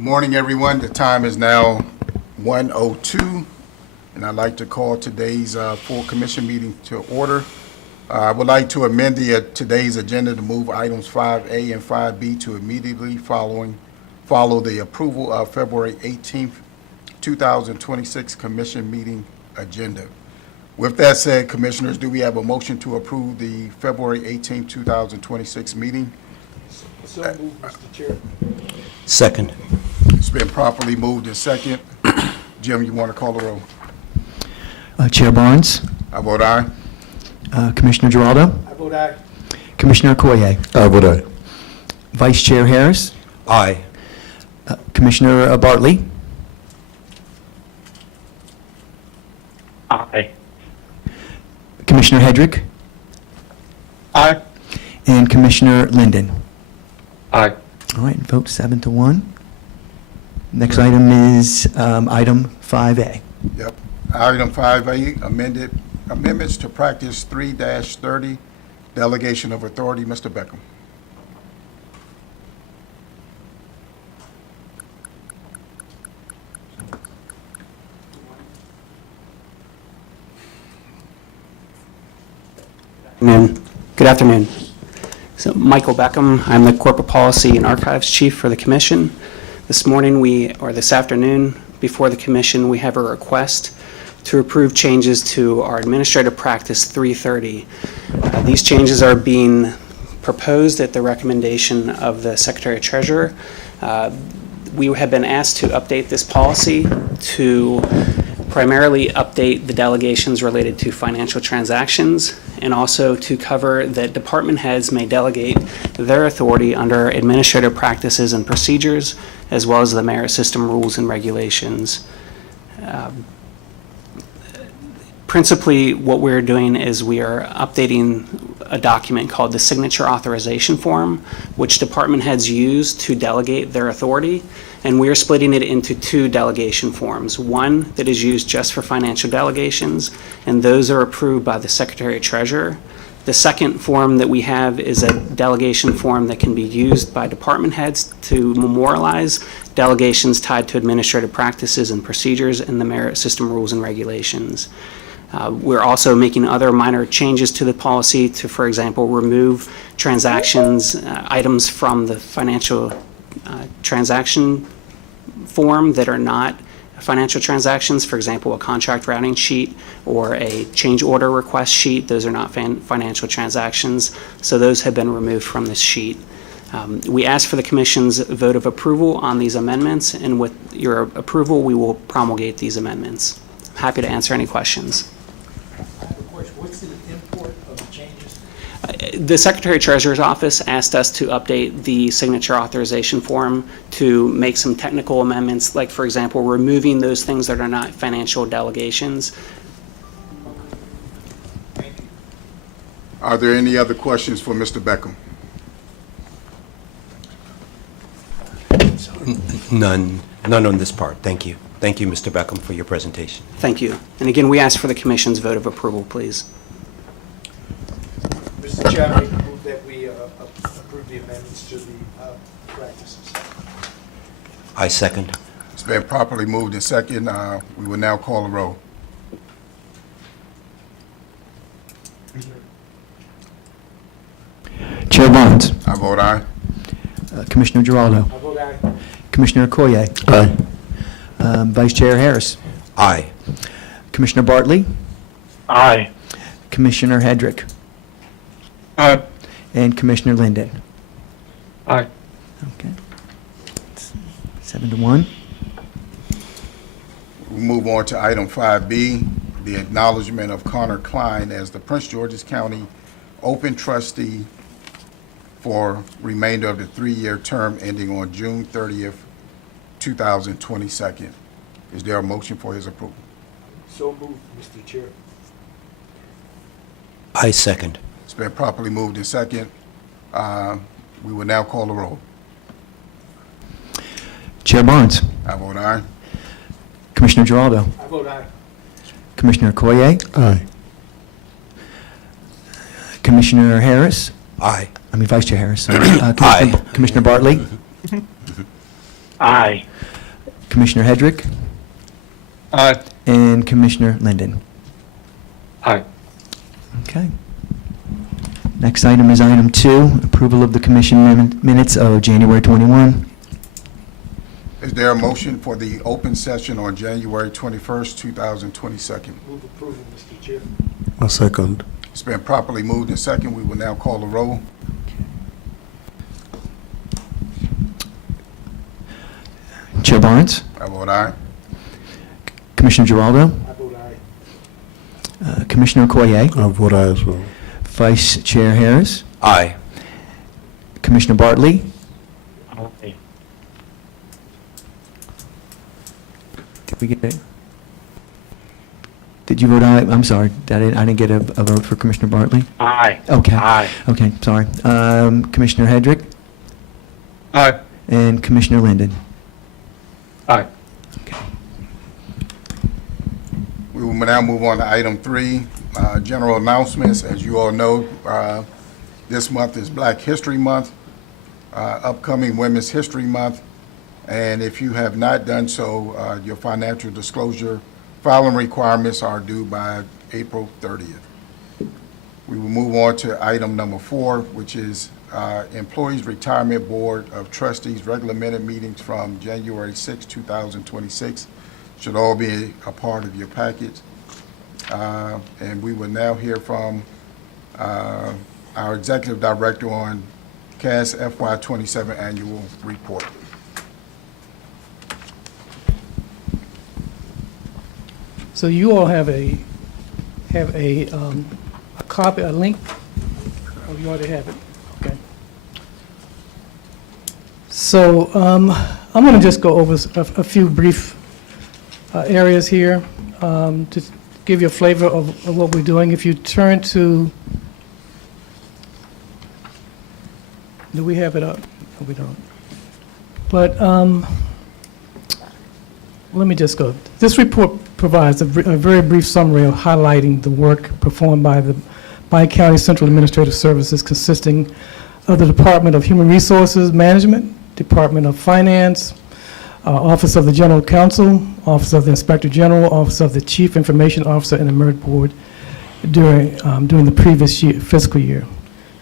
Good morning, everyone. The time is now 1:02, and I'd like to call today's full commission meeting to order. I would like to amend today's agenda to move items 5A and 5B to immediately follow the approval of February 18th, 2026 commission meeting agenda. With that said, Commissioners, do we have a motion to approve the February 18th, 2026 meeting? So moved, Mr. Chair. Second. It's been properly moved and second. Jim, you want to call the roll? Chair Barnes, I vote aye. Commissioner Giraldo, I vote aye. Commissioner Okoye, I vote aye. Vice Chair Harris, Aye. Commissioner Bartley, Aye. Commissioner Hedrick, Aye. and Commissioner Linden. Aye. All right, vote 7-1. Next item is item 5A. Yep. Item 5A, amendments to practice 3-30, delegation of authority. Mr. Beckham. Good afternoon. So Michael Beckham, I'm the Corporate Policy and Archives Chief for the Commission. This afternoon, before the Commission, we have a request to approve changes to our Administrative Practice 330. These changes are being proposed at the recommendation of the Secretary-Treasurer. We have been asked to update this policy to primarily update the delegations related to financial transactions, and also to cover that department heads may delegate their authority under administrative practices and procedures, as well as the merit system rules and regulations. Principally, what we're doing is we are updating a document called the Signature Authorization Form, which department heads use to delegate their authority, and we are splitting it into two delegation forms. One that is used just for financial delegations, and those are approved by the Secretary-Treasurer. The second form that we have is a delegation form that can be used by department heads to memorialize delegations tied to administrative practices and procedures and the merit system rules and regulations. We're also making other minor changes to the policy to, for example, remove transactions, items from the financial transaction form that are not financial transactions. For example, a contract routing sheet or a change order request sheet. Those are not financial transactions, so those have been removed from this sheet. We ask for the Commission's vote of approval on these amendments, and with your approval, we will promulgate these amendments. I'm happy to answer any questions. I have a question. What's the import of the changes? The Secretary-Treasurer's Office asked us to update the signature authorization form to make some technical amendments, like, for example, removing those things that are not financial delegations. Thank you. Are there any other questions for Mr. Beckham? None on this part. Thank you. Thank you, Mr. Beckham, for your presentation. Thank you. And again, we ask for the Commission's vote of approval, please. Mr. Chair, I move that we approve the amendments to the practices. I second. It's been properly moved and second. We will now call the roll. Chair Barnes, I vote aye. Commissioner Giraldo, I vote aye. Commissioner Okoye, Aye. Vice Chair Harris, Aye. Commissioner Bartley, Aye. Commissioner Hedrick, Aye. and Commissioner Linden. Aye. Okay. 7-1. We'll move on to item 5B, the acknowledgement of Connor Klein as the Prince George's County Open Trustee for remainder of the three-year term ending on June 30th, 2022. Is there a motion for his approval? So moved, Mr. Chair. I second. It's been properly moved and second. We will now call the roll. Chair Barnes, I vote aye. Commissioner Giraldo, I vote aye. Commissioner Okoye, Aye. Commissioner Harris, Aye. Vice Chair Harris, sorry. Aye. Commissioner Bartley, Aye. Commissioner Hedrick, Aye. and Commissioner Linden. Aye. Okay. Next item is item 2, approval of the commission minutes of January 21. Is there a motion for the open session on January 21st, 2022? Move approval, Mr. Chair. A second. It's been properly moved and second. We will now call the roll. Chair Barnes, I vote aye. Commissioner Giraldo, I vote aye. Commissioner Okoye, I vote aye as well. Vice Chair Harris, Aye. Commissioner Bartley, Aye. did we get it? Did you vote aye? I'm sorry, I didn't get a vote for Commissioner Bartley. Aye. Okay. Aye. Okay, sorry. Commissioner Hedrick Aye. and Commissioner Linden. Aye. We will now move on to item 3, general announcements. As you all know, this month is Black History Month, upcoming Women's History Month, and if you have not done so, your financial disclosure filing requirements are due by April 30th. We will move on to item number 4, which is Employees Retirement Board of Trustees regular minute meetings from January 6, 2026. Should all be a part of your package. And we will now hear from our Executive Director on CAS FY27 Annual Report. So you all have a copy, a link? Oh, you already have it, okay. So I'm going to just go over a few brief areas here to give you a flavor of what we're doing. If you turn to, do we have it up? No, we don't. But let me just go. This report provides a very brief summary of highlighting the work performed by the Bi-County Central Administrative Services, consisting of the Department of Human Resources Management, Department of Finance, Office of the General Counsel, Office of the Inspector General, Office of the Chief Information Officer, and the Merit Board during the previous fiscal year.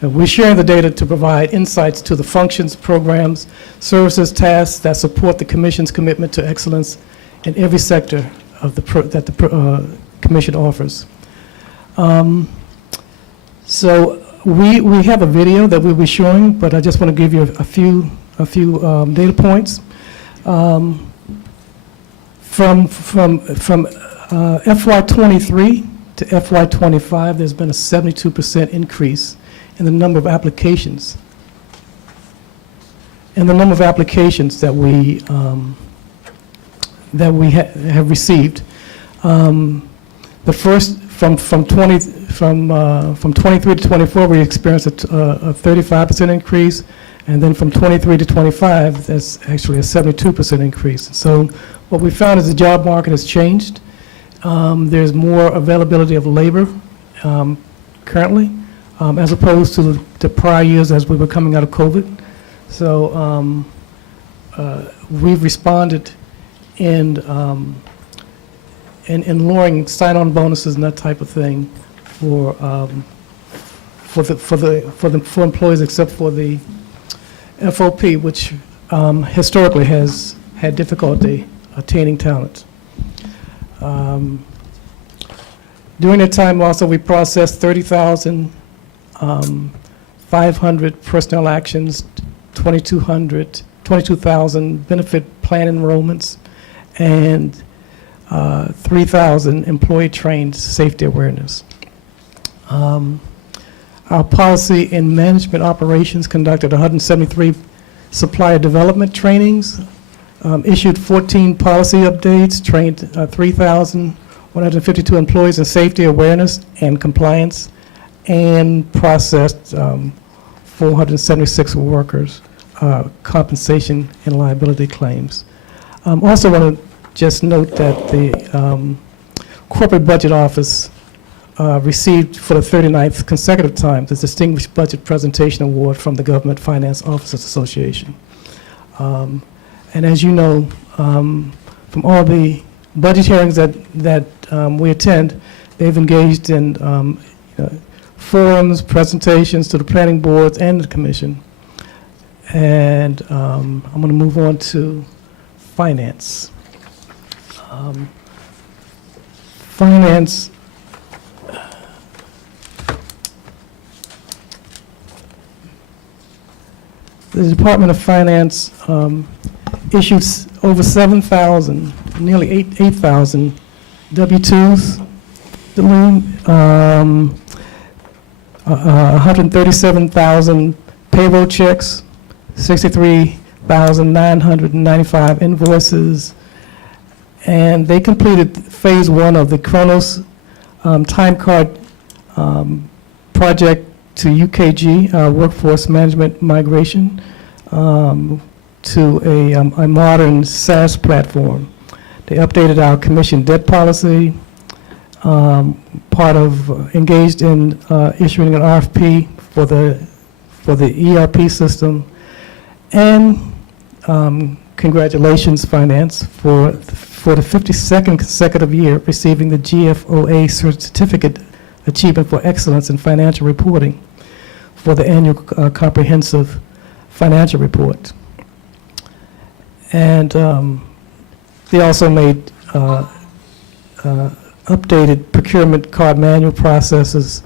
We're sharing the data to provide insights to the functions, programs, services, tasks that support the Commission's commitment to excellence in every sector of that the Commission offers. So we have a video that we'll be showing, but I just want to give you a few data points. From FY23 to FY25, there's been a 72% increase in the number of applications. And the number of applications that we have received. The first from 23 to 24, we experienced a 35% increase, and then from 23 to 25, that's actually a 72% increase. So what we found is the job market has changed. There's more availability of labor currently, as opposed to the prior years as we were coming out of COVID. So we've responded in lowering sign-on bonuses and that type of thing for employees, except for the FOP, which historically has had difficulty attaining talent. During that time also, we processed 30,500 personnel actions, 22,000 benefit plan enrollments, and 3,000 employee-trained safety awareness. Our policy in management operations conducted 173 supplier development trainings, issued 14 policy updates, trained 3,152 employees in safety awareness and compliance, and processed 476 workers' compensation and liability claims. Also want to just note that the Corporate Budget Office received for the 39th consecutive time the Distinguished Budget Presentation Award from the Government Finance Officers Association. And as you know, from all the budget hearings that we attend, they've engaged in forums, presentations to the planning boards and the commission. And I'm going to move on to finance. Finance, the Department of Finance issued over 7,000, nearly 8,000 W-2s, 137,000 payroll checks, 63,995 invoices, and they completed phase 1 of the Kronos time card project to UKG, workforce management migration, to a modern SaaS platform. They updated our commission debt policy, part of engaged in issuing an RFP for the ERP system, and congratulations, Finance, for the 52nd consecutive year receiving the GFOA Certificate Achievement for Excellence in Financial Reporting for the annual comprehensive financial report. And they also made updated procurement card manual processes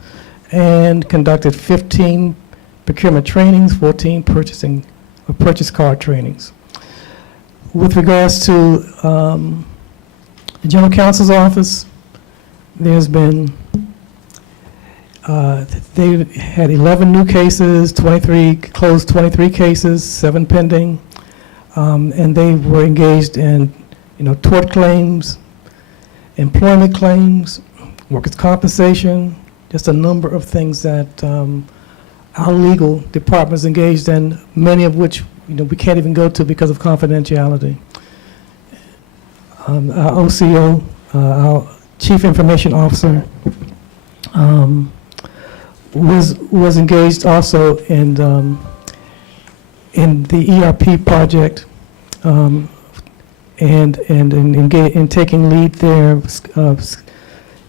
and conducted 15 procurement trainings, 14 purchase card trainings. With regards to the General Counsel's office, there's been, they had 11 new cases, closed 23 cases, 7 pending, and they were engaged in, tort claims, employment claims, workers' compensation, just a number of things that our legal department is engaged in, many of which we can't even go to because of confidentiality. Our OCO, our Chief Information Officer, was engaged also in the ERP project, and in taking lead there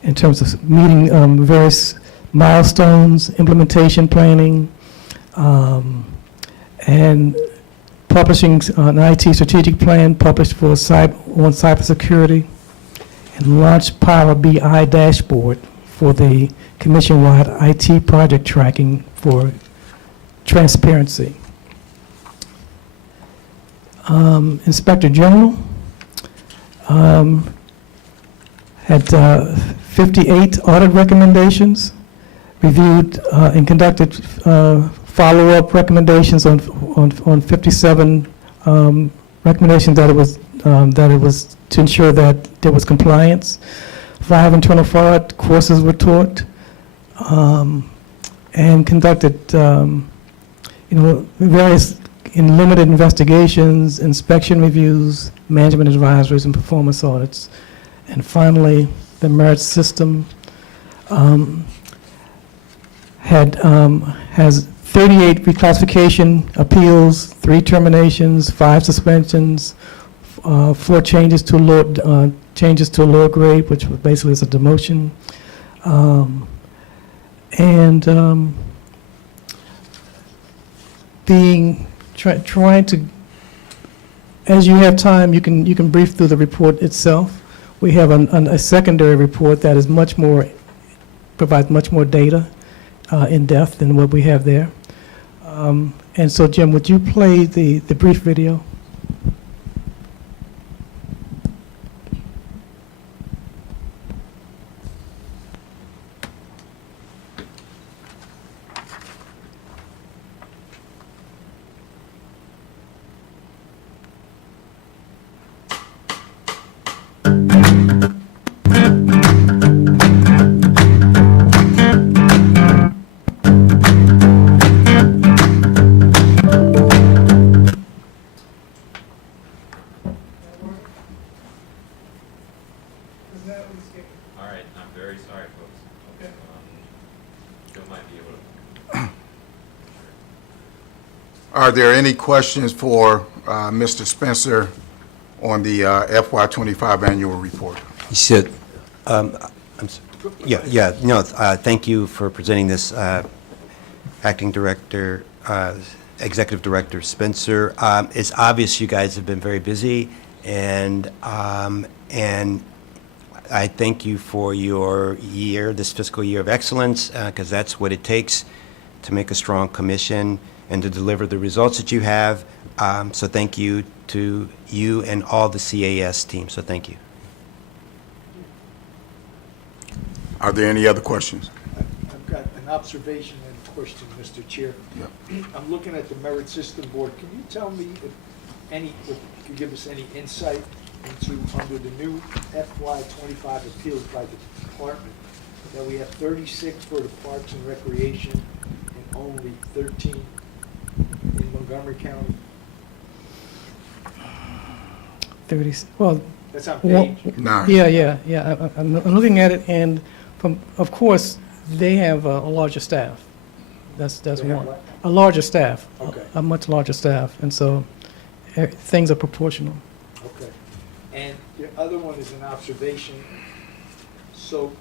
in terms of meeting various milestones, implementation planning, and publishing an IT strategic plan published for on cybersecurity, and launched Power BI dashboard for the commission-wide IT project tracking for transparency. Inspector General had 58 audit recommendations, reviewed and conducted follow-up recommendations on 57 recommendations that it was to ensure that there was compliance. 5 internal fraud courses were taught, and conducted various limited investigations, inspection reviews, management advisories, and performance audits. And finally, the merit system has 38 reclassification appeals, 3 terminations, 5 suspensions, 4 changes to a lower grade, which basically is a demotion, and trying to, as you have time, you can brief through the report itself. We have a secondary report that is provides much more data in depth than what we have there. And so, Jim, would you play the brief video? All right, I'm very sorry, folks. Okay. Joe might be able to. Are there any questions for Mr. Spencer on the FY25 annual report. You said, thank you for presenting this, Acting Director, Executive Director Spencer. It's obvious you guys have been very busy, and I thank you for your year, this fiscal year of excellence, because that's what it takes to make a strong commission and to deliver the results that you have. So thank you to you and all the CAS team, so thank you. Are there any other questions? I've got an observation and a question, Mr. Chair. I'm looking at the Merit System Board. Can you tell me if you could give us any insight into, under the new FY25 appeals by the department, that we have 36 for the Parks and Recreation and only 13 in Montgomery County? 30, well, That's on Well, page. Nine. yeah. I'm looking at it, and of course, they have a larger staff. That's They have one. what? A larger staff. Okay. A much larger staff, and so things are proportional. Okay. And the other one is an observation. So,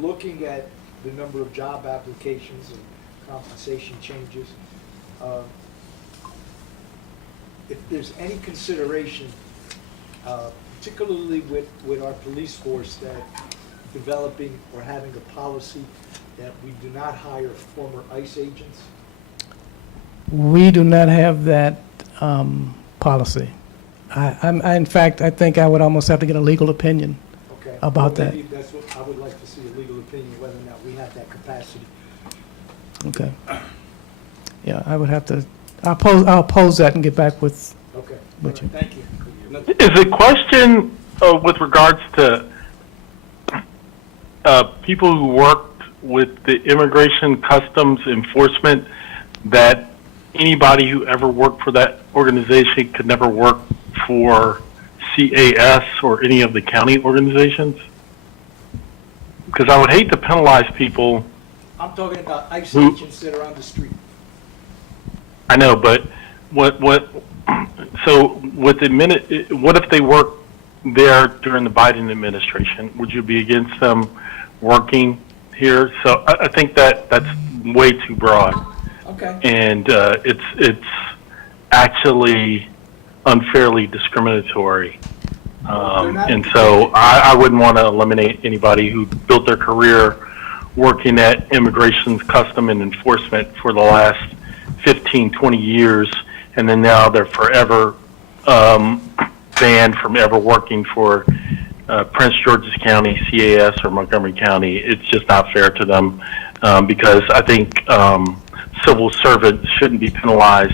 looking at the number of job applications and compensation changes, if there's any consideration, particularly with our police force, that developing or having a policy that we do not hire former ICE agents? We do not have that policy. In fact, I think I would almost have to get a legal opinion. Okay. About Well, maybe that's what I would like to see, a legal opinion, whether or not we have that capacity. Okay. Yeah, I would have to, I'll pose that and get back with Okay. With you. Thank you. Is the question with regards to people who worked with the Immigration Customs Enforcement, that anybody who ever worked for that organization could never work for CAS or any of the county organizations? Because I would hate to penalize people. I'm talking about ICE Who- agents that are on the street. I know, but so what if they work there during the Biden administration? Would you be against them working here? So I think that's way too broad. Okay. And it's actually unfairly discriminatory. And so I wouldn't want to eliminate anybody who built their career working at Immigration, Custom, and Enforcement for the last 15, 20 years, and then now they're forever banned from ever working for Prince George's County, CAS, or Montgomery County. It's just not fair to them because I think civil servants shouldn't be penalized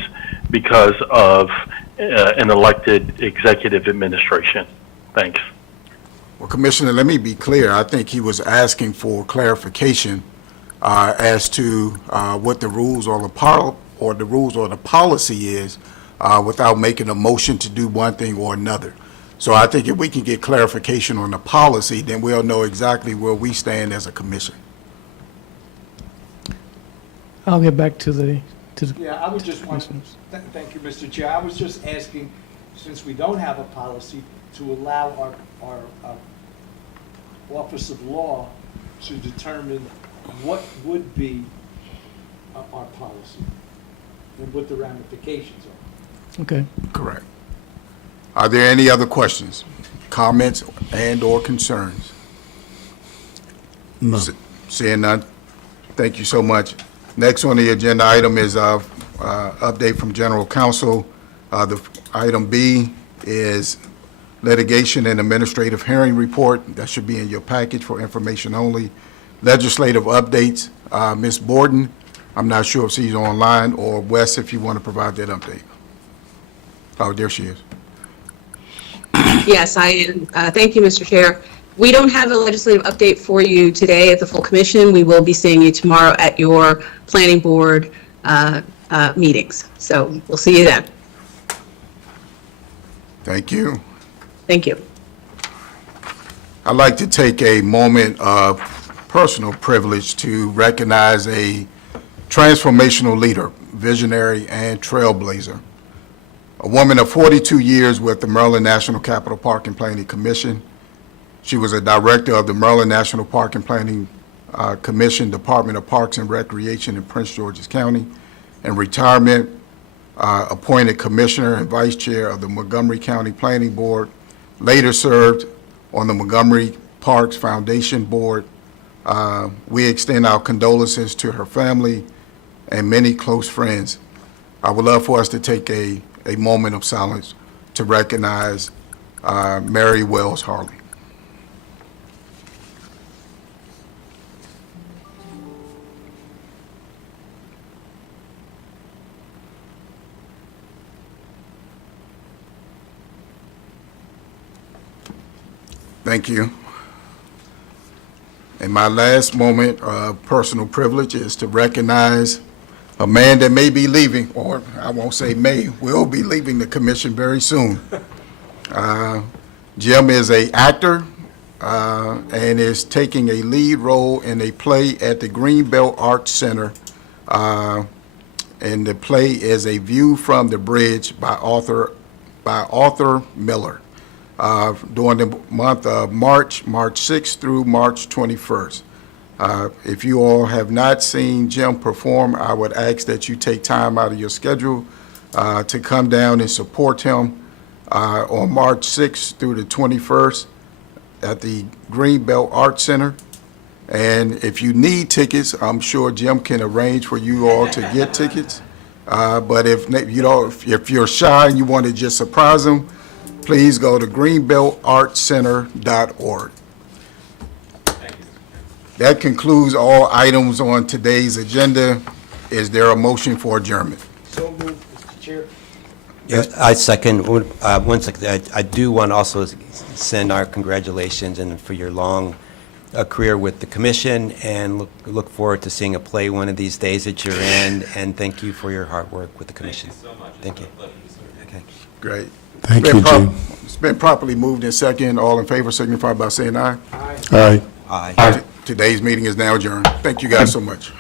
because of an elected executive administration. Thanks. Well, Commissioner, let me be clear. I think he was asking for clarification as to what the rules or the policy is without making a motion to do one thing or another. So I think if we can get clarification on the policy, then we'll know exactly where we stand as a commission. I'll get back to the Yeah, I would just want, commissioners. thank you, Mr. Chair. I was just asking, since we don't have a policy, to allow our Office of Law to determine what would be our policy and what the ramifications are. Okay. Correct. Are there any other questions, comments, and/or concerns? No. Seeing none, thank you so much. Next on the agenda item is update from General Counsel. The item B is litigation and administrative hearing report. That should be in your package for information only. Legislative updates. Ms. Borden, I'm not sure if she's online, or Wes, if you want to provide that update. Oh, there she is. Yes, I am. Thank you, Mr. Chair. We don't have a legislative update for you today at the full commission. We will be seeing you tomorrow at your planning board meetings. So we'll see you then. Thank you. Thank you. I'd like to take a moment of personal privilege to recognize a transformational leader, visionary, and trailblazer. a woman of 42 years with the Maryland National Capital Park and Planning Commission. She was a director of the Maryland National Park and Planning Commission, Department of Parks and Recreation in Prince George's County. In retirement, appointed commissioner and vice chair of the Montgomery County Planning Board. Later served on the Montgomery Parks Foundation Board. We extend our condolences to her family and many close friends. I would love for us to take a moment of silence to recognize Mary Wells Harley. Thank you. And my last moment of personal privilege is to recognize a man that may be leaving, or I won't say may, will be leaving the commission very soon. Jim is an actor and is taking a lead role in a play at the Greenbelt Arts Center. And the play is A View from the Bridge by Arthur Miller. During the month of March 6th through March 21st. If you all have not seen Jim perform, I would ask that you take time out of your schedule to come down and support him on March 6th through the 21st at the Greenbelt Arts Center. And if you need tickets, I'm sure Jim can arrange for you all to get tickets. But if you're shy and you want to just surprise him, please go to greenbeltartscenter.org. That concludes all items on today's agenda. Is there a motion for adjournment? So moved, Mr. Chair. Yes, I second. One second. I do want to also send our congratulations and for your long career with the commission, and look forward to seeing a play one of these days at your end. And thank you for your hard work with the commission. Thank you so much. Thank you. It's been a pleasure to serve. Okay. Great. Thank you, Jim. It's been properly moved in second. All in favor signify by saying aye. Aye. Aye. Aye. Today's meeting is now adjourned. Thank you guys so much.